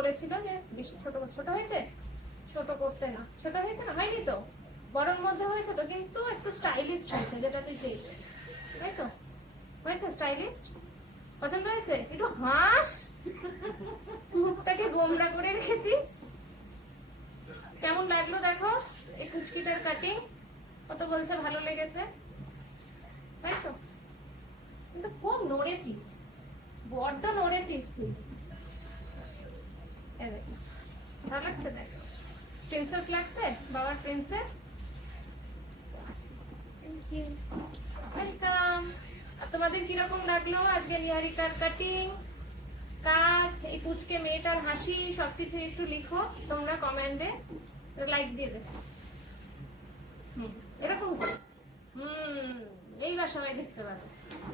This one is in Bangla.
বলেছিল যে বেশি ছোট ছোট হয়েছে, ছোট করতে না। ছোট হয়েছে না, হয়নি তো, বড়র মধ্যে হয়েছে তো, কিন্তু একটু স্টাইলিশ হয়েছে, যেটা তুই চেয়েছিস, তাই তো? হয়েছে স্টাইলিশ? পছন্দ হয়েছে? একটু হাস, মুখটাকে গোমড়া করে রেখেছিস। কেমন লাগলো দেখো এই কুচকিটার কাটিং, কত বলছে ভালো লেগেছে, তাই তো? কিন্তু খুব নড়েছিস, বড্ড নড়েছিস তুই। ভালো লাগছে দেখ, প্রিন্সেস লাগছে, বাবার প্রিন্সেস। ওয়েলকাম। আর তোমাদের কিরকম লাগলো আজকে নিহারিকার কাটিং, কাজ, এই পুচকে মেয়েটার হাসি, সবকিছু একটু লিখো তোমরা কমেন্টে, লাইক দিয়ে দেবে। এরকম করে এইবার সবাই দেখতে পাবে।